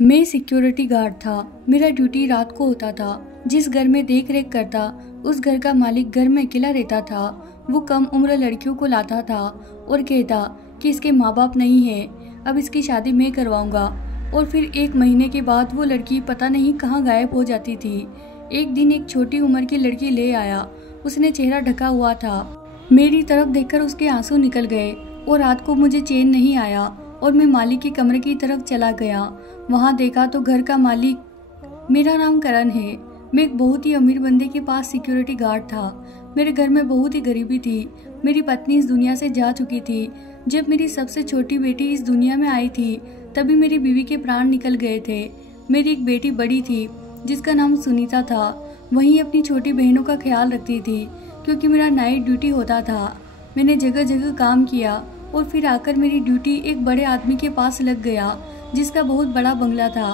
मैं security guard था। मेरा ड्यूटी रात को होता था। जिस घर में देख रेख करता उस घर का मालिक घर में अकेला रहता था। वो कम उम्र लड़कियों को लाता था और कहता कि इसके माँ बाप नहीं है, अब इसकी शादी मैं करवाऊंगा। और फिर 1 महीने के बाद वो लड़की पता नहीं कहाँ गायब हो जाती थी। एक दिन एक छोटी उम्र की लड़की ले आया। उसने चेहरा ढका हुआ था। मेरी तरफ देखकर उसके आंसू निकल गए और रात को मुझे चैन नहीं आया और मैं मालिक के कमरे की तरफ चला गया। वहाँ देखा तो घर का मालिक, मेरा नाम करण है। मैं एक बहुत ही अमीर बंदे के पास सिक्योरिटी गार्ड था। मेरे घर में बहुत ही गरीबी थी। मेरी पत्नी इस दुनिया से जा चुकी थी। जब मेरी सबसे छोटी बेटी इस दुनिया में आई थी तभी मेरी बीवी के प्राण निकल गए थे। मेरी एक बेटी बड़ी थी जिसका नाम सुनीता था। वहीं अपनी छोटी बहनों का ख्याल रखती थी क्योंकि मेरा नाइट ड्यूटी होता था। मैंने जगह जगह काम किया और फिर आकर मेरी ड्यूटी एक बड़े आदमी के पास लग गया जिसका बहुत बड़ा बंगला था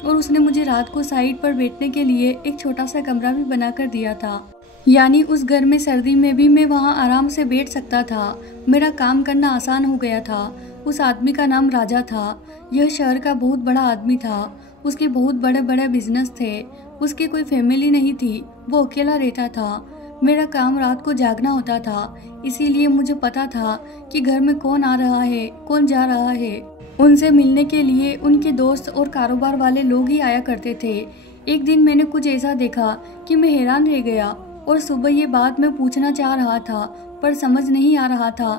और उसने मुझे रात को साइड पर बैठने के लिए एक छोटा सा कमरा भी बनाकर दिया था। यानी उस घर में सर्दी में भी मैं वहां आराम से बैठ सकता था। मेरा काम करना आसान हो गया था। उस आदमी का नाम राजा था। यह शहर का बहुत बड़ा आदमी था। उसके बहुत बड़े बड़े बिजनेस थे। उसकी कोई फैमिली नहीं थी। वो अकेला रहता था। मेरा काम रात को जागना होता था, इसीलिए मुझे पता था कि घर में कौन आ रहा है, कौन जा रहा है। उनसे मिलने के लिए उनके दोस्त और कारोबार वाले लोग ही आया करते थे। एक दिन मैंने कुछ ऐसा देखा कि मैं हैरान रह गया और सुबह ये बात मैं पूछना चाह रहा था पर समझ नहीं आ रहा था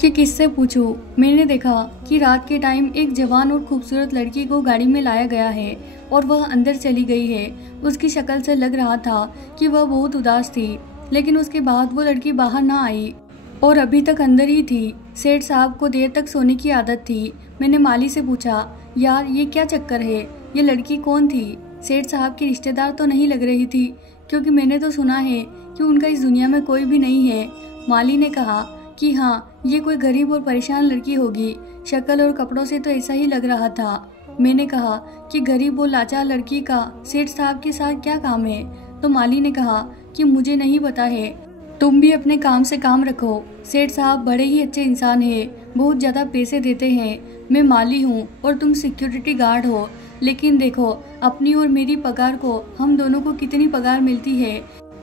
कि किससे पूछूं। मैंने देखा कि रात के टाइम एक जवान और खूबसूरत लड़की को गाड़ी में लाया गया है और वह अंदर चली गई है। उसकी शक्ल से लग रहा था कि वह बहुत उदास थी, लेकिन उसके बाद वो लड़की बाहर ना आई और अभी तक अंदर ही थी। सेठ साहब को देर तक सोने की आदत थी। मैंने माली से पूछा, यार ये क्या चक्कर है, ये लड़की कौन थी? सेठ साहब की रिश्तेदार तो नहीं लग रही थी क्योंकि मैंने तो सुना है कि उनका इस दुनिया में कोई भी नहीं है। माली ने कहा कि हाँ, ये कोई गरीब और परेशान लड़की होगी। शक्ल और कपड़ों से तो ऐसा ही लग रहा था। मैंने कहा कि गरीब और लाचार लड़की का सेठ साहब के साथ क्या काम है? तो माली ने कहा कि मुझे नहीं पता है, तुम भी अपने काम से काम रखो। सेठ साहब बड़े ही अच्छे इंसान हैं, बहुत ज्यादा पैसे देते हैं। मैं माली हूँ और तुम सिक्योरिटी गार्ड हो, लेकिन देखो अपनी और मेरी पगार को, हम दोनों को कितनी पगार मिलती है।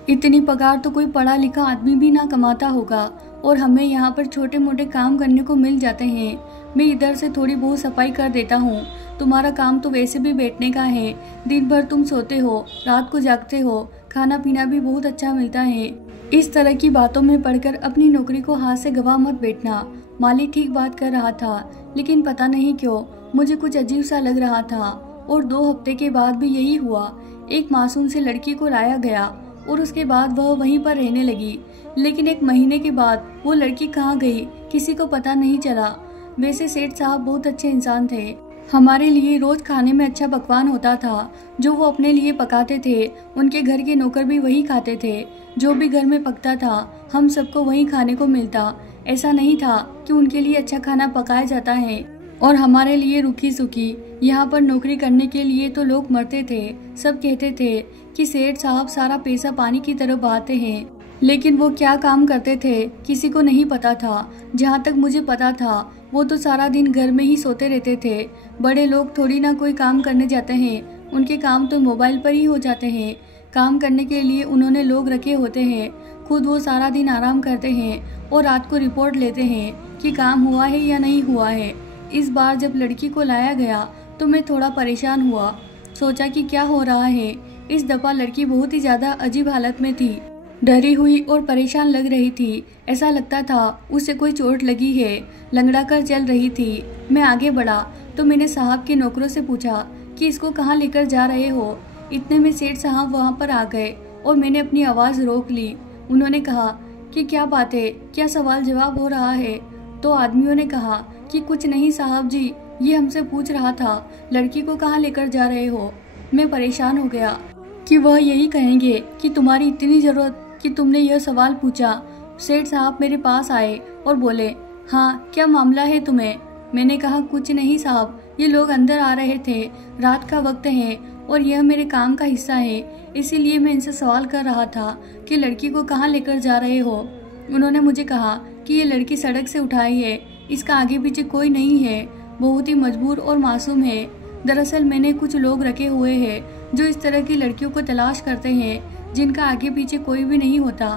इतनी पगार तो कोई पढ़ा लिखा आदमी भी ना कमाता होगा और हमें यहाँ पर छोटे मोटे काम करने को मिल जाते हैं। मैं इधर से थोड़ी बहुत सफाई कर देता हूँ। तुम्हारा काम तो वैसे भी बैठने का है। दिन भर तुम सोते हो, रात को जागते हो, खाना पीना भी बहुत अच्छा मिलता है। इस तरह की बातों में पढ़कर अपनी नौकरी को हाथ से गवा मत बैठना। माली ठीक बात कर रहा था, लेकिन पता नहीं क्यों मुझे कुछ अजीब सा लग रहा था। और 2 हफ्ते के बाद भी यही हुआ। एक मासूम सी लड़की को लाया गया और उसके बाद वह वहीं पर रहने लगी। लेकिन 1 महीने के बाद वो लड़की कहाँ गई किसी को पता नहीं चला। वैसे सेठ साहब बहुत अच्छे इंसान थे। हमारे लिए रोज खाने में अच्छा पकवान होता था जो वो अपने लिए पकाते थे। उनके घर के नौकर भी वही खाते थे। जो भी घर में पकता था हम सबको वही खाने को मिलता। ऐसा नहीं था कि उनके लिए अच्छा खाना पकाया जाता है और हमारे लिए रूखी सूखी। यहाँ पर नौकरी करने के लिए तो लोग मरते थे। सब कहते थे कि सेठ साहब सारा पैसा पानी की तरह बहाते हैं, लेकिन वो क्या काम करते थे किसी को नहीं पता था। जहाँ तक मुझे पता था वो तो सारा दिन घर में ही सोते रहते थे। बड़े लोग थोड़ी ना कोई काम करने जाते हैं, उनके काम तो मोबाइल पर ही हो जाते हैं। काम करने के लिए उन्होंने लोग रखे होते हैं, खुद वो सारा दिन आराम करते हैं और रात को रिपोर्ट लेते हैं कि काम हुआ है या नहीं हुआ है। इस बार जब लड़की को लाया गया तो मैं थोड़ा परेशान हुआ। सोचा कि क्या हो रहा है। इस दफा लड़की बहुत ही ज्यादा अजीब हालत में थी, डरी हुई और परेशान लग रही थी। ऐसा लगता था उसे कोई चोट लगी है, लंगड़ा कर चल रही थी। मैं आगे बढ़ा तो मैंने साहब के नौकरों से पूछा कि इसको कहाँ लेकर जा रहे हो। इतने में सेठ साहब वहाँ पर आ गए और मैंने अपनी आवाज़ रोक ली। उन्होंने कहा कि क्या बात है, क्या सवाल जवाब हो रहा है? तो आदमियों ने कहा कि कुछ नहीं साहब जी, ये हमसे पूछ रहा था लड़की को कहाँ लेकर जा रहे हो। मैं परेशान हो गया कि वह यही कहेंगे कि तुम्हारी इतनी ज़रूरत कि तुमने यह सवाल पूछा। सेठ साहब मेरे पास आए और बोले, हाँ क्या मामला है तुम्हें? मैंने कहा कुछ नहीं साहब, ये लोग अंदर आ रहे थे, रात का वक्त है और यह मेरे काम का हिस्सा है, इसीलिए मैं इनसे सवाल कर रहा था कि लड़की को कहाँ लेकर जा रहे हो। उन्होंने मुझे कहा कि ये लड़की सड़क से उठाई है, इसका आगे पीछे कोई नहीं है, बहुत ही मजबूर और मासूम है। दरअसल मैंने कुछ लोग रखे हुए हैं जो इस तरह की लड़कियों को तलाश करते हैं जिनका आगे पीछे कोई भी नहीं होता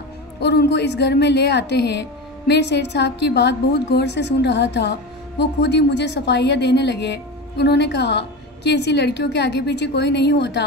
और उनको इस घर में ले आते हैं। मैं सेठ साहब की बात बहुत गौर से सुन रहा था। वो खुद ही मुझे सफाइयाँ देने लगे। उन्होंने कहा कि ऐसी लड़कियों के आगे पीछे कोई नहीं होता,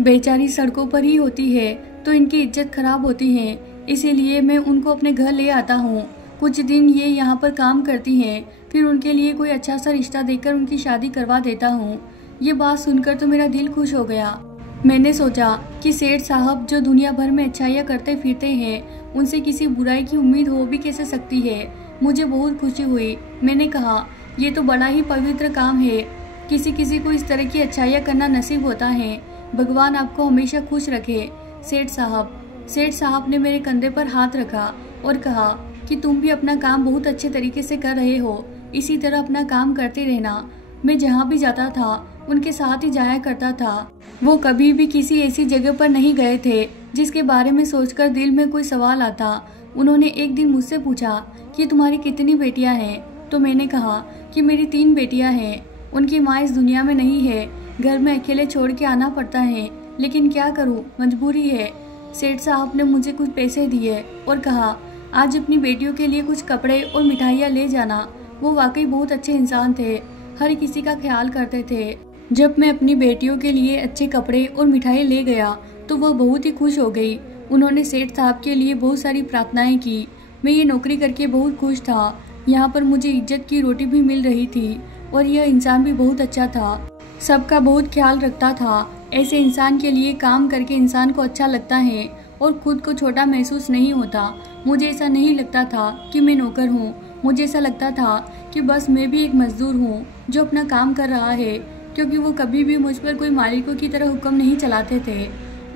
बेचारी सड़कों पर ही होती है तो इनकी इज्जत खराब होती है, इसीलिए मैं उनको अपने घर ले आता हूँ। कुछ दिन ये यहाँ पर काम करती हैं, फिर उनके लिए कोई अच्छा सा रिश्ता देकर उनकी शादी करवा देता हूँ। ये बात सुनकर तो मेरा दिल खुश हो गया। मैंने सोचा कि सेठ साहब जो दुनिया भर में अच्छाइयाँ करते फिरते हैं, उनसे किसी बुराई की उम्मीद हो भी कैसे सकती है। मुझे बहुत खुशी हुई। मैंने कहा, ये तो बड़ा ही पवित्र काम है। किसी किसी को इस तरह की अच्छाइयाँ करना नसीब होता है। भगवान आपको हमेशा खुश रखे सेठ साहब। सेठ साहब ने मेरे कंधे पर हाथ रखा और कहा कि तुम भी अपना काम बहुत अच्छे तरीके से कर रहे हो, इसी तरह अपना काम करते रहना। मैं जहाँ भी जाता था उनके साथ ही जाया करता था। वो कभी भी किसी ऐसी जगह पर नहीं गए थे जिसके बारे में सोचकर दिल में कोई सवाल आता। उन्होंने एक दिन मुझसे पूछा कि तुम्हारी कितनी बेटियां हैं, तो मैंने कहा कि मेरी 3 बेटियां हैं। उनकी माँ इस दुनिया में नहीं है, घर में अकेले छोड़ के आना पड़ता है, लेकिन क्या करूँ, मजबूरी है। सेठ साहब ने मुझे कुछ पैसे दिए और कहा, आज अपनी बेटियों के लिए कुछ कपड़े और मिठाइयाँ ले जाना। वो वाकई बहुत अच्छे इंसान थे, हर किसी का ख्याल करते थे। जब मैं अपनी बेटियों के लिए अच्छे कपड़े और मिठाई ले गया तो वह बहुत ही खुश हो गई। उन्होंने सेठ साहब के लिए बहुत सारी प्रार्थनाएं की। मैं ये नौकरी करके बहुत खुश था। यहाँ पर मुझे इज्जत की रोटी भी मिल रही थी और यह इंसान भी बहुत अच्छा था, सबका बहुत ख्याल रखता था। ऐसे इंसान के लिए काम करके इंसान को अच्छा लगता है और खुद को छोटा महसूस नहीं होता। मुझे ऐसा नहीं लगता था कि मैं नौकर हूँ, मुझे ऐसा लगता था कि बस मैं भी एक मजदूर हूँ जो अपना काम कर रहा है, क्योंकि वो कभी भी मुझ पर कोई मालिकों की तरह हुक्म नहीं चलाते थे।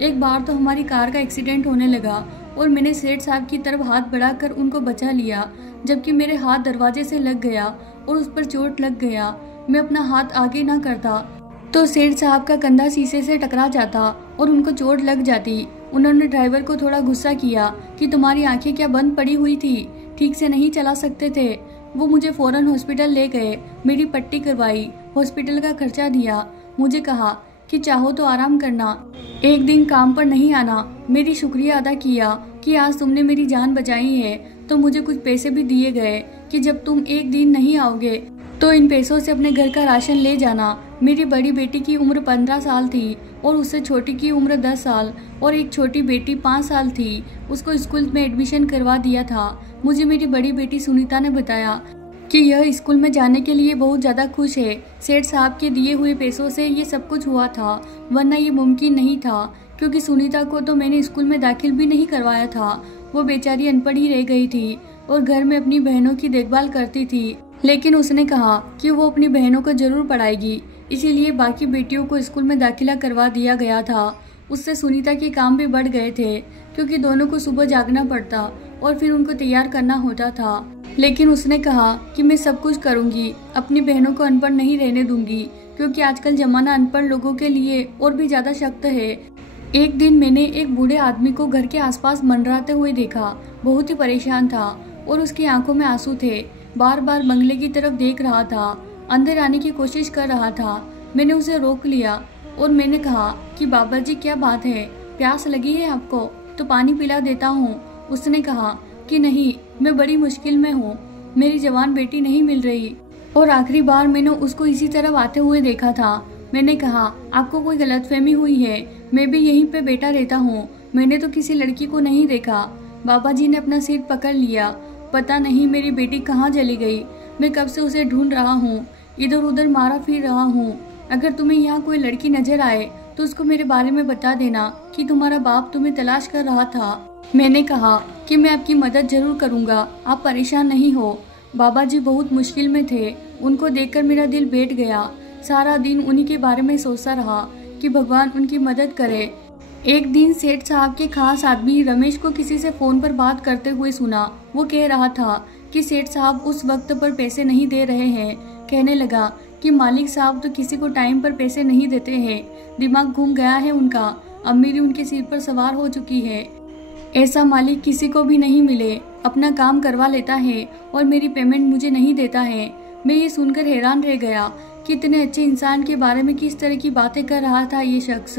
एक बार तो हमारी कार का एक्सीडेंट होने लगा और मैंने सेठ साहब की तरफ हाथ बढ़ाकर उनको बचा लिया, जबकि मेरे हाथ दरवाजे से लग गया और उस पर चोट लग गया। मैं अपना हाथ आगे ना करता तो सेठ साहब का कंधा शीशे से टकरा जाता और उनको चोट लग जाती। उन्होंने ड्राइवर को थोड़ा गुस्सा किया कि तुम्हारी आंखें क्या बंद पड़ी हुई थी, ठीक से नहीं चला सकते थे। वो मुझे फौरन हॉस्पिटल ले गए, मेरी पट्टी करवाई, हॉस्पिटल का खर्चा दिया। मुझे कहा कि चाहो तो आराम करना, एक दिन काम पर नहीं आना। मेरी शुक्रिया अदा किया कि आज तुमने मेरी जान बचाई है, तो मुझे कुछ पैसे भी दिए गए कि जब तुम एक दिन नहीं आओगे तो इन पैसों से अपने घर का राशन ले जाना। मेरी बड़ी बेटी की उम्र 15 साल थी और उससे छोटी की उम्र 10 साल और एक छोटी बेटी 5 साल थी। उसको स्कूल में एडमिशन करवा दिया था। मुझे मेरी बड़ी बेटी सुनीता ने बताया कि यह स्कूल में जाने के लिए बहुत ज़्यादा खुश है। सेठ साहब के दिए हुए पैसों से ये सब कुछ हुआ था, वरना ये मुमकिन नहीं था, क्योंकि सुनीता को तो मैंने स्कूल में दाखिल भी नहीं करवाया था। वो बेचारी अनपढ़ ही रह गई थी और घर में अपनी बहनों की देखभाल करती थी, लेकिन उसने कहा कि वो अपनी बहनों को जरूर पढ़ाएगी, इसीलिए बाकी बेटियों को स्कूल में दाखिला करवा दिया गया था। उससे सुनीता के काम भी बढ़ गए थे, क्योंकि दोनों को सुबह जागना पड़ता और फिर उनको तैयार करना होता था। लेकिन उसने कहा कि मैं सब कुछ करूंगी, अपनी बहनों को अनपढ़ नहीं रहने दूंगी, क्योंकि आजकल जमाना अनपढ़ लोगों के लिए और भी ज्यादा सख्त है। एक दिन मैंने एक बूढ़े आदमी को घर के आसपास मंडराते हुए देखा। बहुत ही परेशान था और उसकी आंखों में आंसू थे। बार बार बंगले की तरफ देख रहा था, अंदर आने की कोशिश कर रहा था। मैंने उसे रोक लिया और मैंने कहा कि बाबा जी क्या बात है, प्यास लगी है आपको तो पानी पिला देता हूँ। उसने कहा कि नहीं, मैं बड़ी मुश्किल में हूँ, मेरी जवान बेटी नहीं मिल रही और आखिरी बार मैंने उसको इसी तरफ आते हुए देखा था। मैंने कहा आपको कोई गलतफहमी हुई है, मैं भी यहीं पे बैठा रहता हूँ, मैंने तो किसी लड़की को नहीं देखा। बाबा जी ने अपना सिर पकड़ लिया। पता नहीं मेरी बेटी कहाँ चली गई, मैं कब से उसे ढूंढ रहा हूँ, इधर उधर मारा फिर रहा हूँ। अगर तुम्हें यहाँ कोई लड़की नजर आए तो उसको मेरे बारे में बता देना कि तुम्हारा बाप तुम्हें तलाश कर रहा था। मैंने कहा कि मैं आपकी मदद जरूर करूँगा, आप परेशान नहीं हो। बाबा जी बहुत मुश्किल में थे, उनको देखकर मेरा दिल बैठ गया। सारा दिन उन्हीं के बारे में सोचता रहा कि भगवान उनकी मदद करे। एक दिन सेठ साहब के खास आदमी रमेश को किसी से फोन पर बात करते हुए सुना। वो कह रहा था कि सेठ साहब उस वक्त पर पैसे नहीं दे रहे हैं। कहने लगा कि मालिक साहब तो किसी को टाइम पर पैसे नहीं देते हैं, दिमाग घूम गया है उनका, अमीरी उनके सिर पर सवार हो चुकी है। ऐसा मालिक किसी को भी नहीं मिले, अपना काम करवा लेता है और मेरी पेमेंट मुझे नहीं देता है। मैं ये सुनकर हैरान रह गया कितने अच्छे इंसान के बारे में किस तरह की बातें कर रहा था ये शख्स।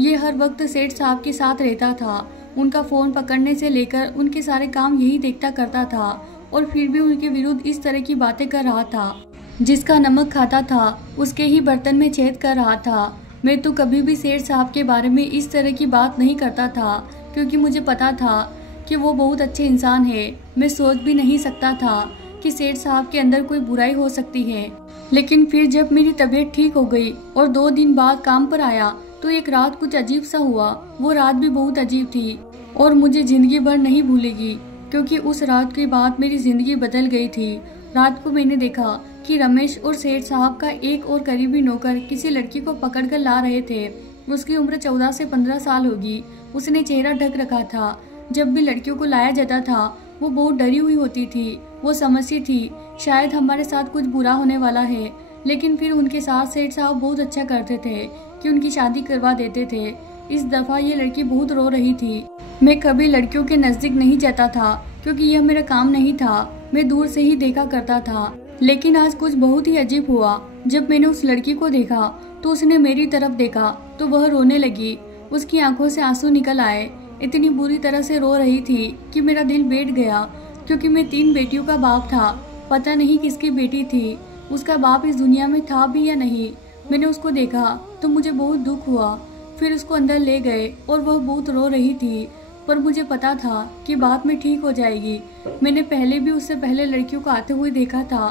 ये हर वक्त सेठ साहब के साथ रहता था, उनका फ़ोन पकड़ने से लेकर उनके सारे काम यही देखता करता था, और फिर भी उनके विरुद्ध इस तरह की बातें कर रहा था। जिसका नमक खाता था उसके ही बर्तन में छेद कर रहा था। मैं तो कभी भी सेठ साहब के बारे में इस तरह की बात नहीं करता था, क्योंकि मुझे पता था कि वो बहुत अच्छे इंसान है। मैं सोच भी नहीं सकता था कि सेठ साहब के अंदर कोई बुराई हो सकती है। लेकिन फिर जब मेरी तबीयत ठीक हो गई और 2 दिन बाद काम पर आया तो एक रात कुछ अजीब सा हुआ। वो रात भी बहुत अजीब थी और मुझे जिंदगी भर नहीं भूलेगी, क्योंकि उस रात के बाद मेरी जिंदगी बदल गई थी। रात को मैंने देखा कि रमेश और सेठ साहब का एक और करीबी नौकर किसी लड़की को पकड़कर ला रहे थे। उसकी उम्र 14 से 15 साल होगी। उसने चेहरा ढक रखा था। जब भी लड़कियों को लाया जाता था वो बहुत डरी हुई होती थी। वो समझती थी शायद हमारे साथ कुछ बुरा होने वाला है, लेकिन फिर उनके साथ सेठ साहब बहुत अच्छा करते थे कि उनकी शादी करवा देते थे। इस दफा ये लड़की बहुत रो रही थी। मैं कभी लड़कियों के नजदीक नहीं जाता था, क्योंकि यह मेरा काम नहीं था। मैं दूर से ही देखा करता था। लेकिन आज कुछ बहुत ही अजीब हुआ। जब मैंने उस लड़की को देखा तो उसने मेरी तरफ देखा तो वह रोने लगी। उसकी आंखों से आंसू निकल आए। इतनी बुरी तरह से रो रही थी कि मेरा दिल बैठ गया, क्योंकि मैं 3 बेटियों का बाप था। पता नहीं किसकी बेटी थी, उसका बाप इस दुनिया में था भी या नहीं। मैंने उसको देखा तो मुझे बहुत दुख हुआ। फिर उसको अंदर ले गए और वह बहुत रो रही थी, पर मुझे पता था कि बाद में ठीक हो जाएगी। मैंने पहले भी उससे पहले लड़कियों को आते हुए देखा था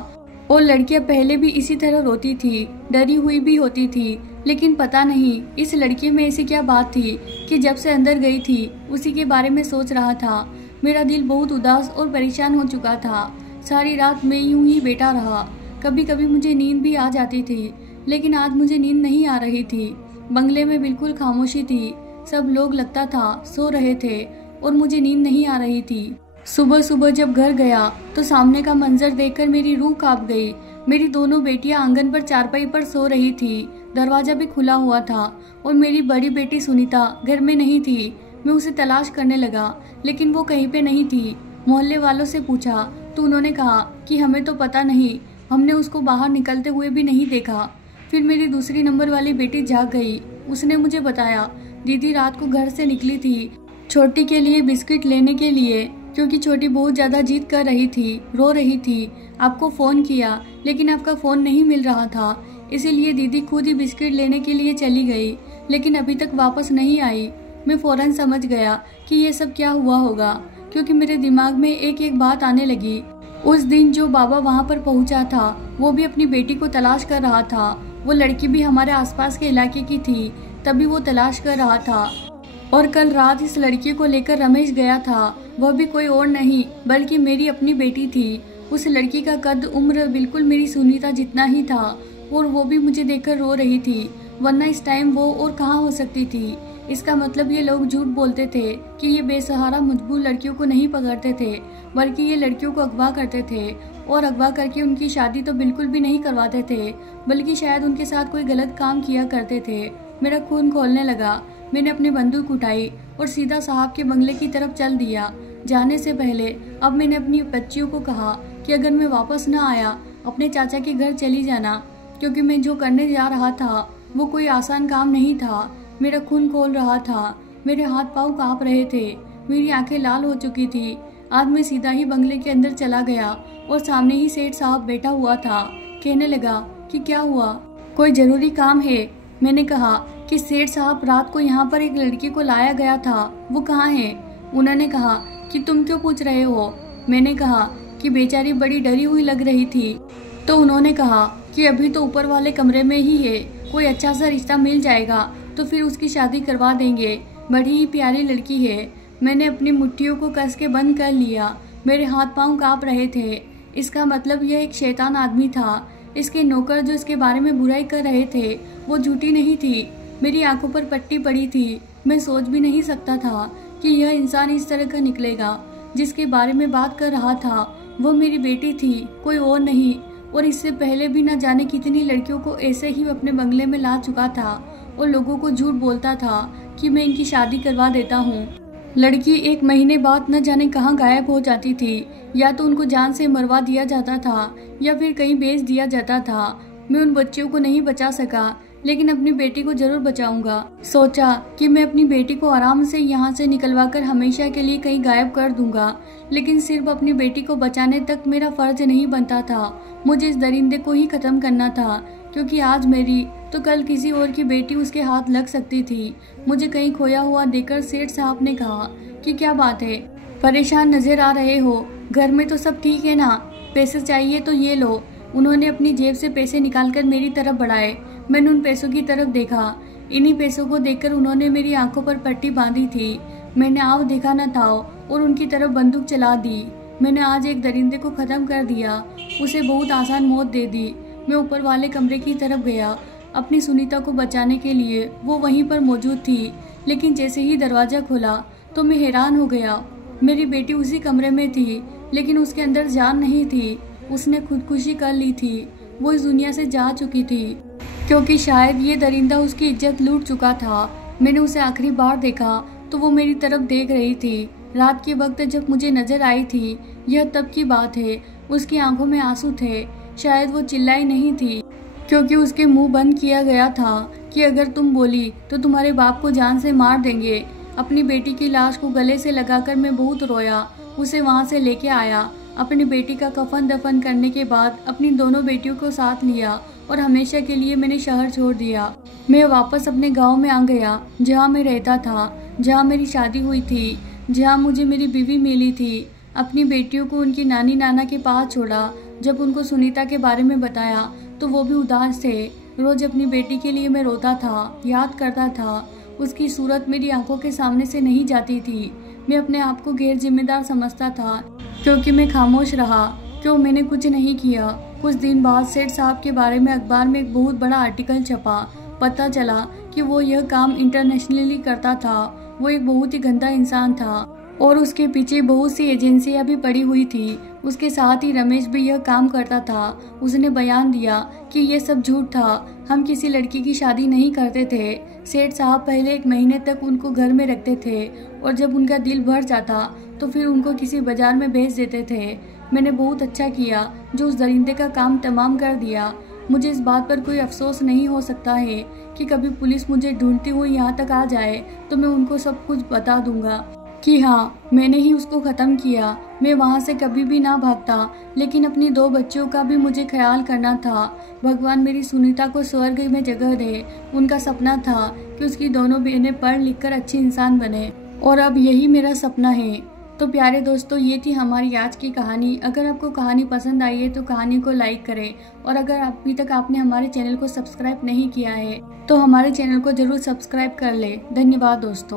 और लड़कियां पहले भी इसी तरह रोती थी, डरी हुई भी होती थी। लेकिन पता नहीं इस लड़की में ऐसी क्या बात थी कि जब से अंदर गई थी उसी के बारे में सोच रहा था। मेरा दिल बहुत उदास और परेशान हो चुका था। सारी रात मैं यूं ही बैठा रहा। कभी कभी मुझे नींद भी आ जाती थी, लेकिन आज मुझे नींद नहीं आ रही थी। बंगले में बिल्कुल खामोशी थी। सब लोग लगता था सो रहे थे और मुझे नींद नहीं आ रही थी। सुबह सुबह जब घर गया तो सामने का मंजर देखकर मेरी रूह कांप गई। मेरी दोनों बेटियां आंगन पर चारपाई पर सो रही थी। दरवाजा भी खुला हुआ था और मेरी बड़ी बेटी सुनीता घर में नहीं थी। मैं उसे तलाश करने लगा, लेकिन वो कहीं पे नहीं थी। मोहल्ले वालों से पूछा तो उन्होंने कहा कि हमें तो पता नहीं, हमने उसको बाहर निकलते हुए भी नहीं देखा। फिर मेरी दूसरी नंबर वाली बेटी जाग गई। उसने मुझे बताया दीदी रात को घर से निकली थी छोटी के लिए बिस्किट लेने के लिए, क्योंकि छोटी बहुत ज्यादा जिद कर रही थी, रो रही थी। आपको फोन किया लेकिन आपका फोन नहीं मिल रहा था, इसीलिए दीदी खुद ही बिस्किट लेने के लिए चली गई, लेकिन अभी तक वापस नहीं आई। मैं फौरन समझ गया कि ये सब क्या हुआ होगा, क्योंकि मेरे दिमाग में एक एक बात आने लगी। उस दिन जो बाबा वहाँ पर पहुँचा था वो भी अपनी बेटी को तलाश कर रहा था। वो लड़की भी हमारे आसपास के इलाके की थी, तभी वो तलाश कर रहा था। और कल रात इस लड़की को लेकर रमेश गया था। वह भी कोई और नहीं बल्कि मेरी अपनी बेटी थी। उस लड़की का कद उम्र बिल्कुल मेरी सुनीता जितना ही था और वो भी मुझे देखकर रो रही थी, वरना इस टाइम वो और कहाँ हो सकती थी। इसका मतलब ये लोग झूठ बोलते थे कि ये बेसहारा मजबूर लड़कियों को नहीं पकड़ते थे, बल्कि ये लड़कियों को अगवा करते थे, और अगवा करके उनकी शादी तो बिल्कुल भी नहीं करवाते थे, बल्कि शायद उनके साथ कोई गलत काम किया करते थे। मेरा खून खौलने लगा। मैंने अपनी बंदूक उठाई और सीधा साहब के बंगले की तरफ चल दिया। जाने से पहले अब मैंने अपनी बच्चियों को कहा कि अगर मैं वापस न आया अपने चाचा के घर चली जाना, क्योंकि मैं जो करने जा रहा था वो कोई आसान काम नहीं था। मेरा खून खोल रहा था, मेरे हाथ पांव कांप रहे थे, मेरी आंखें लाल हो चुकी थी। आज मैं सीधा ही बंगले के अंदर चला गया और सामने ही सेठ साहब बैठा हुआ था। कहने लगा कि क्या हुआ, कोई जरूरी काम है? मैंने कहा कि सेठ साहब रात को यहाँ पर एक लड़की को लाया गया था, वो कहाँ है? उन्होंने कहा कि तुम क्यों पूछ रहे हो? मैंने कहा कि बेचारी बड़ी डरी हुई लग रही थी। तो उन्होंने कहा कि अभी तो ऊपर वाले कमरे में ही है, कोई अच्छा सा रिश्ता मिल जाएगा तो फिर उसकी शादी करवा देंगे, बड़ी ही प्यारी लड़की है। मैंने अपनी मुट्ठियों को कस के बंद कर लिया। मेरे हाथ पांव कांप रहे थे। इसका मतलब यह एक शैतान आदमी था। इसके नौकर जो इसके बारे में बुराई कर रहे थे वो झूठी नहीं थी। मेरी आंखों पर पट्टी पड़ी थी। मैं सोच भी नहीं सकता था कि यह इंसान इस तरह का निकलेगा। जिसके बारे में बात कर रहा था वो मेरी बेटी थी, कोई और नहीं। और इससे पहले भी न जाने कितनी लड़कियों को ऐसे ही अपने बंगले में ला चुका था और लोगों को झूठ बोलता था कि मैं इनकी शादी करवा देता हूँ। लड़की 1 महीने बाद न जाने कहाँ गायब हो जाती थी। या तो उनको जान से मरवा दिया जाता था या फिर कहीं बेच दिया जाता था। मैं उन बच्चियों को नहीं बचा सका, लेकिन अपनी बेटी को जरूर बचाऊंगा। सोचा कि मैं अपनी बेटी को आराम से यहाँ से निकलवाकर हमेशा के लिए कहीं गायब कर दूंगा, लेकिन सिर्फ अपनी बेटी को बचाने तक मेरा फर्ज नहीं बनता था। मुझे इस दरिंदे को ही खत्म करना था, क्योंकि आज मेरी तो कल किसी और की बेटी उसके हाथ लग सकती थी। मुझे कहीं खोया हुआ देखकर सेठ साहब ने कहा कि क्या बात है, परेशान नजर आ रहे हो, घर में तो सब ठीक है ना, पैसे चाहिए तो ये लो। उन्होंने अपनी जेब से पैसे निकालकर मेरी तरफ बढ़ाए। मैंने उन पैसों की तरफ देखा। इन्हीं पैसों को देखकर उन्होंने मेरी आंखों पर पट्टी बांधी थी। मैंने आव देखा न था और उनकी तरफ बंदूक चला दी। मैंने आज एक दरिंदे को खत्म कर दिया, उसे बहुत आसान मौत दे दी। मैं ऊपर वाले कमरे की तरफ गया अपनी सुनीता को बचाने के लिए। वो वहीं पर मौजूद थी, लेकिन जैसे ही दरवाजा खोला तो मैं हैरान हो गया। मेरी बेटी उसी कमरे में थी, लेकिन उसके अंदर जान नहीं थी। उसने खुदकुशी कर ली थी। वो इस दुनिया से जा चुकी थी, क्योंकि शायद ये दरिंदा उसकी इज्जत लूट चुका था। मैंने उसे आखिरी बार देखा तो वो मेरी तरफ देख रही थी। रात के वक्त जब मुझे नजर आई थी, यह तब की बात है। उसकी आंखों में आंसू थे। शायद वो चिल्लाई नहीं थी, क्योंकि उसके मुंह बंद किया गया था कि अगर तुम बोली तो तुम्हारे बाप को जान से मार देंगे। अपनी बेटी की लाश को गले से लगाकर मैं बहुत रोया। उसे वहां से लेके आया। अपनी बेटी का कफन दफन करने के बाद अपनी दोनों बेटियों को साथ लिया और हमेशा के लिए मैंने शहर छोड़ दिया। मैं वापस अपने गांव में आ गया, जहां मैं रहता था, जहां मेरी शादी हुई थी, जहां मुझे मेरी बीवी मिली थी। अपनी बेटियों को उनकी नानी नाना के पास छोड़ा। जब उनको सुनीता के बारे में बताया तो वो भी उदास थे। रोज अपनी बेटी के लिए मैं रोता था, याद करता था। उसकी सूरत मेरी आंखों के सामने से नहीं जाती थी। मैं अपने आप को गैर जिम्मेदार समझता था, क्योंकि मैं खामोश रहा, क्यों मैंने कुछ नहीं किया। कुछ दिन बाद सेठ साहब के बारे में अखबार में एक बहुत बड़ा आर्टिकल छपा। पता चला कि वो यह काम इंटरनेशनली करता था। वो एक बहुत ही गंदा इंसान था और उसके पीछे बहुत सी एजेंसियां भी पड़ी हुई थी। उसके साथ ही रमेश भी यह काम करता था। उसने बयान दिया कि यह सब झूठ था, हम किसी लड़की की शादी नहीं करते थे। सेठ साहब पहले 1 महीने तक उनको घर में रखते थे और जब उनका दिल भर जाता तो फिर उनको किसी बाजार में भेज देते थे। मैंने बहुत अच्छा किया जो उस दरिंदे का काम तमाम कर दिया। मुझे इस बात पर कोई अफसोस नहीं हो सकता है कि कभी पुलिस मुझे ढूंढती हुई यहाँ तक आ जाए तो मैं उनको सब कुछ बता दूंगा कि हाँ, मैंने ही उसको खत्म किया। मैं वहाँ से कभी भी ना भागता, लेकिन अपनी 2 बच्चियों का भी मुझे ख्याल करना था। भगवान मेरी सुनीता को स्वर्ग में जगह दे। उनका सपना था कि उसकी दोनों बहनें पढ़ लिख कर अच्छी इंसान बने, और अब यही मेरा सपना है। तो प्यारे दोस्तों, ये थी हमारी आज की कहानी। अगर आपको कहानी पसंद आई है तो कहानी को लाइक करें, और अगर अभी तक आपने हमारे चैनल को सब्सक्राइब नहीं किया है तो हमारे चैनल को जरूर सब्सक्राइब कर ले। धन्यवाद दोस्तों।